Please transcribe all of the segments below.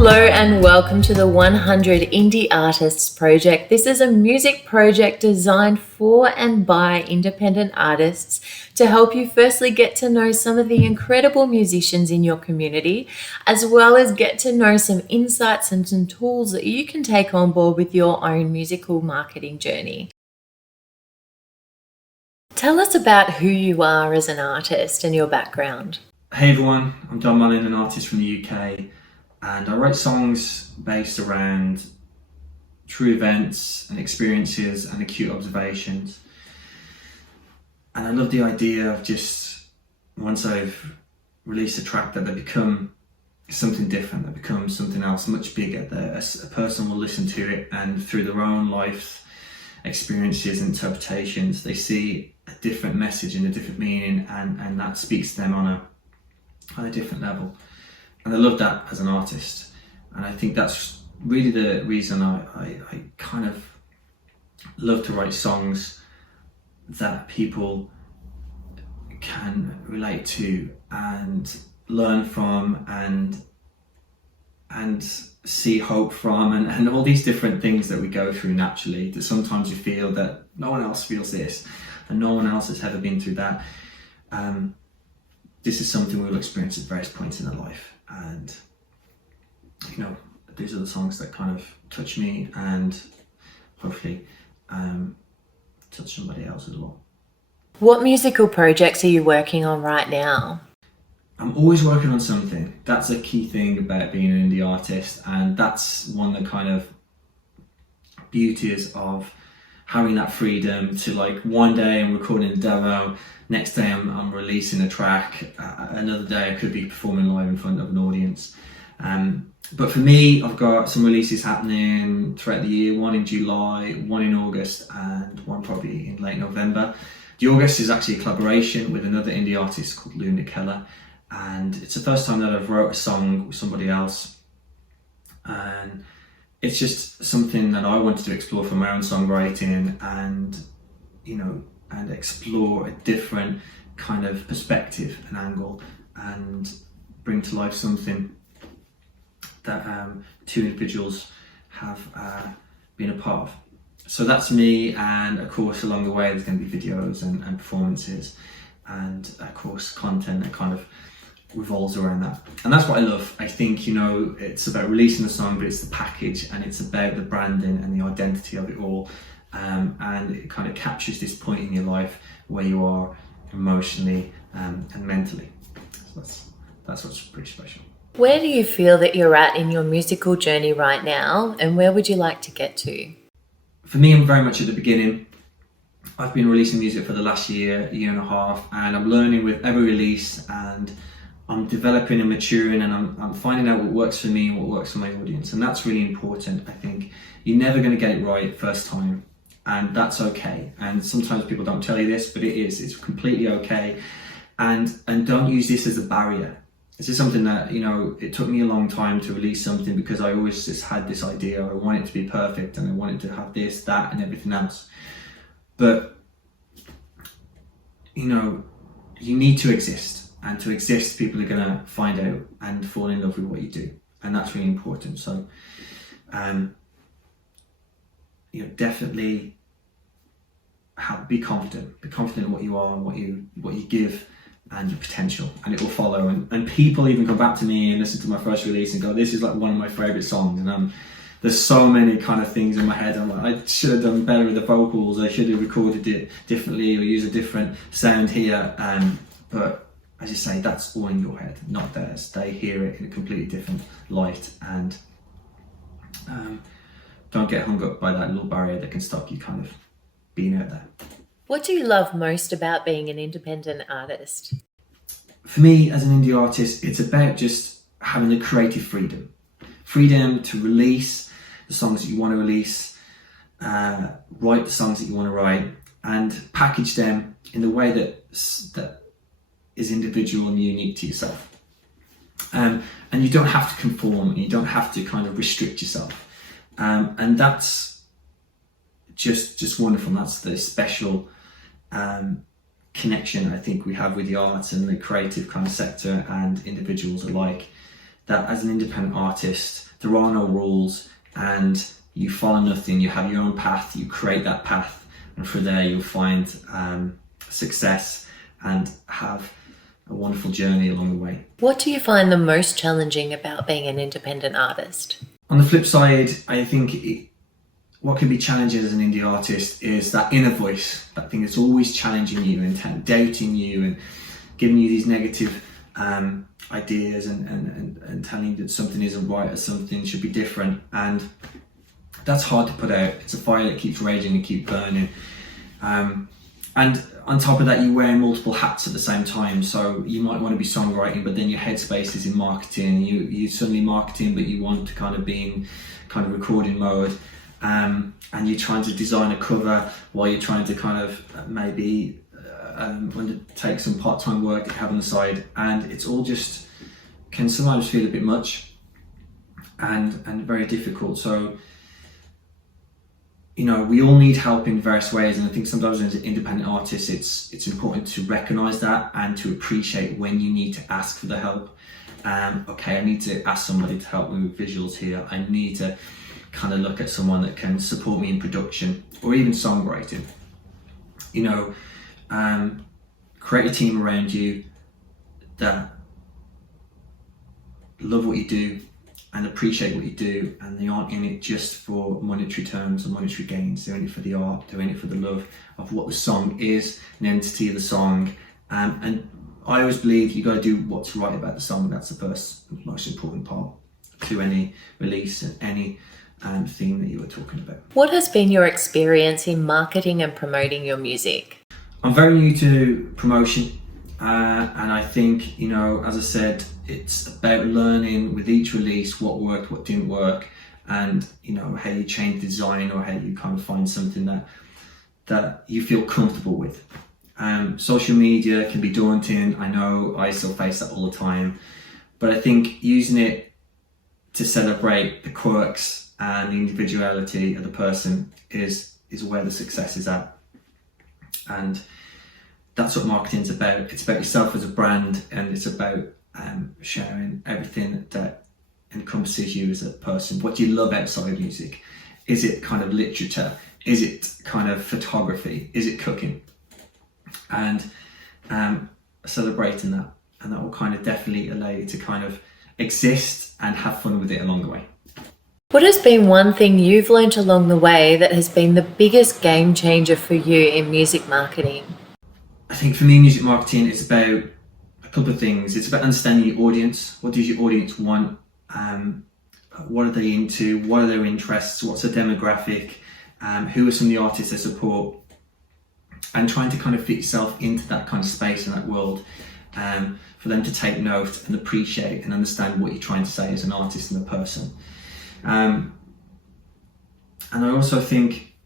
Hello and welcome to the 100 Indie Artists Project. This is a music project designed for and by independent artists to help you firstly get to know some of the incredible musicians in your community, as well as get to know some insights and some tools that you can take on board with your own musical marketing journey. Tell us about who you are as an artist and your background. Hey everyone, I'm Dom Malin, an artist from the UK, and I write songs based around true events and experiences and acute observations. And I love the idea of just, once I've released a track, that they become something different, that becomes something else much bigger, that a person will listen to it and through their own life experiences and interpretations, they see a different message and a different meaning, and that speaks to them on a different level. And I love that as an artist, and I think that's really the reason I kind of love to write songs that people can relate to and learn from and see hope from, and all these different things that we go through naturally, that sometimes you feel that no one else feels this and no one else has ever been through that. This is something we'll experience at various points in our life, and you know, these are the songs that kind of touch me and hopefully touch somebody else as well. What musical projects are you working on right now? I'm always working on something. That's a key thing about being an indie artist, and that's one of the kind of beauties of having that freedom to, like, one day I'm recording a demo, next day I'm releasing a track, another day I could be performing live in front of an audience. But for me, I've got some releases happening throughout the year, one in July, one in August, and one probably in late November. The August is actually a collaboration with another indie artist called Luna Keller, and it's the first time that I've wrote a song with somebody else, and it's just something that I wanted to explore from my own songwriting, and you know, and explore a different kind of perspective and angle, and bring to life something that two individuals have been a part of. So that's me, and of course along the way there's going to be videos and performances, and of course content that kind of revolves around that. And that's what I love. I think, you know, it's about releasing the song, but it's the package, and it's about the branding and the identity of it all, and it kind of captures this point in your life where you are emotionally and mentally. So that's what's pretty special. Where do you feel that you're at in your musical journey right now, and where would you like to get to? For me, I'm very much at the beginning. I've been releasing music for the last year and a half, and I'm learning with every release, and I'm developing and maturing, and I'm finding out what works for me and what works for my audience, and that's really important. I think you're never going to get it right first time, and that's okay. And sometimes people don't tell you this, but it's completely okay. And don't use this as a barrier. This is something that, you know, it took me a long time to release something, because I always just had this idea, I want it to be perfect, and I wanted to have this, that, and everything else. But, you know, you need to exist, and to exist, people are going to find out and fall in love with what you do, and that's really important. So, you know, definitely be confident in what you are and what you give, and your potential, and it will follow. And people even come back to me and listen to my first release and go, this is like one of my favorite songs, and there's so many kind of things in my head. I'm like, I should have done better with the vocals, I should have recorded it differently or used a different sound here, but as you say, that's all in your head, not theirs. They hear it in a completely different light, and don't get hung up by that little barrier that can stop you kind of being out there. What do you love most about being an independent artist? For me, as an indie artist, it's about just having the creative freedom to release the songs that you want to release, write the songs that you want to write, and package them in the way that is individual and unique to yourself. And you don't have to conform, and you don't have to kind of restrict yourself. And that's just wonderful. And that's the special connection I think we have with the arts and the creative kind of sector and individuals alike, that as an independent artist, there are no rules, and you follow nothing. You have your own path, you create that path, and from there you'll find success and have a wonderful journey along the way. What do you find the most challenging about being an independent artist? On the flip side, I think what can be challenging as an indie artist is that inner voice, that thing that's always challenging you and doubting you and giving you these negative ideas and telling you that something isn't right or something should be different. And that's hard to put out. It's a fire that keeps raging and keeps burning. And on top of that, you're wearing multiple hats at the same time. So you might want to be songwriting, but then your headspace is in marketing. You're suddenly marketing, but you want to kind of be in kind of recording mode. And you're trying to design a cover while you're trying to kind of maybe undertake some part-time work that you have on the side. And it's all just can sometimes feel a bit much and very difficult. So, you know, we all need help in various ways, and I think sometimes as an independent artist, it's important to recognise that and to appreciate when you need to ask for the help. Okay, I need to ask somebody to help me with visuals here. I need to kind of look at someone that can support me in production or even songwriting. You know, create a team around you that love what you do and appreciate what you do, and they aren't in it just for monetary terms or monetary gains. They're in it for the art, they're in it for the love of what the song is, an entity of the song. And I always believe you got to do what's right about the song. That's the first most important part to any release and any theme that you were talking about. What has been your experience in marketing and promoting your music? I'm very new to promotion, and I think, you know, as I said, it's about learning with each release what worked, what didn't work, and, you know, how you change design or how you kind of find something that you feel comfortable with. Social media can be daunting. I know I still face that all the time, but I think using it to celebrate the quirks and the individuality of the person is where the success is at. And that's what marketing's about. It's about yourself as a brand, and it's about sharing everything that encompasses you as a person. What do you love outside of music? Is it kind of literature? Is it kind of photography? Is it cooking? And celebrating that, and that will kind of definitely allow you to kind of exist and have fun with it along the way. What has been one thing you've learnt along the way that has been the biggest game changer for you in music marketing? I think for me, music marketing is about a couple of things. It's about understanding your audience. What does your audience want? What are they into? What are their interests? What's their demographic? Who are some of the artists they support? And trying to kind of fit yourself into that kind of space and that world, for them to take note and appreciate and understand what you're trying to say as an artist and a person. And I also think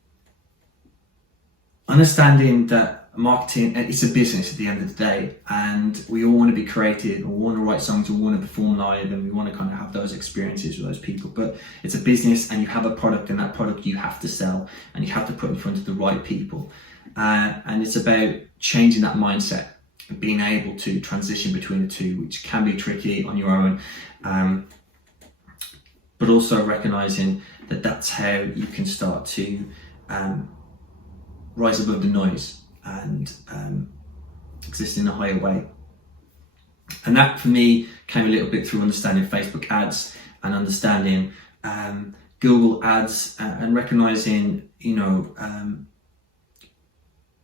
understanding that marketing, it's a business at the end of the day, and we all want to be creative, we want to write songs, we want to perform live, and we want to kind of have those experiences with those people. But it's a business, and you have a product, and that product you have to sell, and you have to put in front of the right people. And it's about changing that mindset and being able to transition between the two, which can be tricky on your own, but also recognizing that that's how you can start to rise above the noise and exist in a higher way. And that for me came a little bit through understanding Facebook ads and understanding Google ads, and recognizing, you know,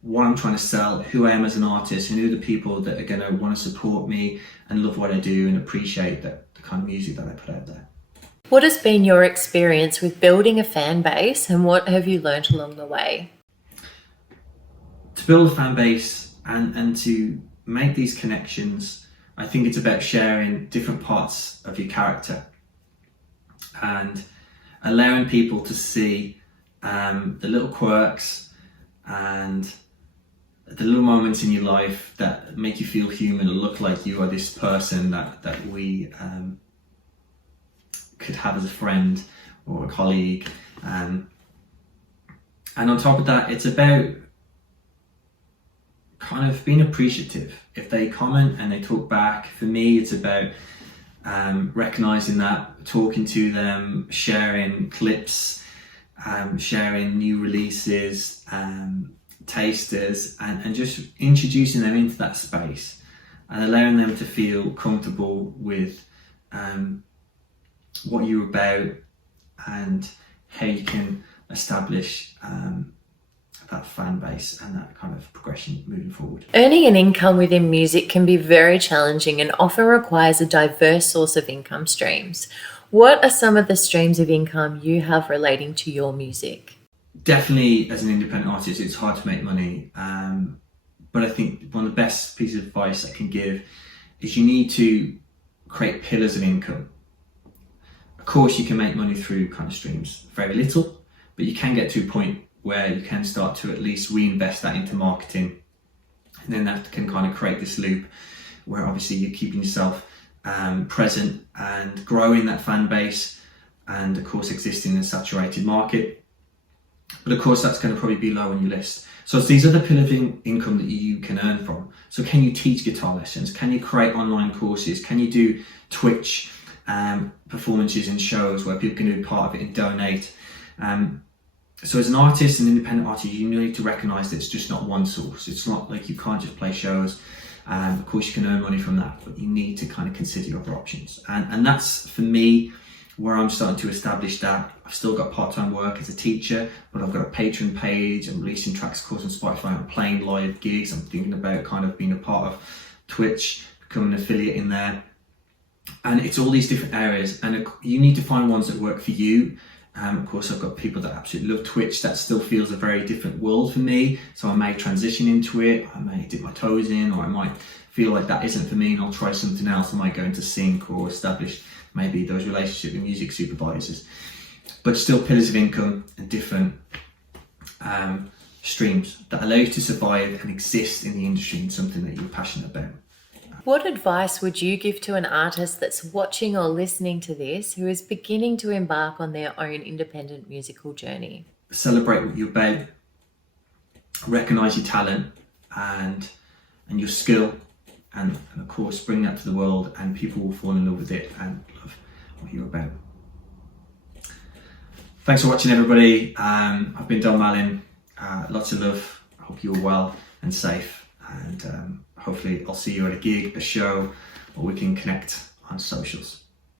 what I'm trying to sell, who I am as an artist, and who are the people that are going to want to support me and love what I do and appreciate the kind of music that I put out there. What has been your experience with building a fan base, and what have you learnt along the way? To build a fan base and to make these connections, I think it's about sharing different parts of your character and allowing people to see the little quirks and the little moments in your life that make you feel human or look like you are this person that we could have as a friend or a colleague. And on top of that, it's about kind of being appreciative. If they comment and they talk back, for me it's about recognizing that, talking to them, sharing clips, sharing new releases, tasters, and just introducing them into that space and allowing them to feel comfortable with what you're about and how you can establish that fan base and that kind of progression moving forward. Earning an income within music can be very challenging and often requires a diverse source of income streams. What are some of the streams of income you have relating to your music? Definitely, as an independent artist, it's hard to make money. But I think one of the best pieces of advice I can give is you need to create pillars of income. Of course, you can make money through kind of streams, very little, but you can get to a point where you can start to at least reinvest that into marketing. And then that can kind of create this loop where obviously you're keeping yourself present and growing that fan base and of course existing in a saturated market. But of course that's going to probably be low on your list. So these are the pillars of income that you can earn from. So can you teach guitar lessons? Can you create online courses? Can you do Twitch performances and shows where people can be part of it and donate? So as an artist, an independent artist, you need to recognise that it's just not one source. It's not like you can't just play shows. Of course you can earn money from that, but you need to kind of consider your other options. And that's, for me, where I'm starting to establish that. I've still got part-time work as a teacher, but I've got a Patreon page. I'm releasing tracks, of course, on Spotify. I'm playing live gigs. I'm thinking about kind of being a part of Twitch, becoming an affiliate in there. And it's all these different areas, and you need to find ones that work for you. Of course, I've got people that absolutely love Twitch. That still feels a very different world for me. So I may transition into it. I may dip my toes in, or I might feel like that isn't for me and I'll try something else. I might go into sync or establish maybe those relationships with music supervisors. But still pillars of income and different streams that allow you to survive and exist in the industry in something that you're passionate about. What advice would you give to an artist that's watching or listening to this who is beginning to embark on their own independent musical journey? Celebrate what you're about, recognise your talent and your skill, and of course bring that to the world, and people will fall in love with it and love what you're about. Thanks for watching, everybody. I've been Dom Malin. Lots of love. I hope you're well and safe, and hopefully I'll see you at a gig, a show, or we can connect on socials.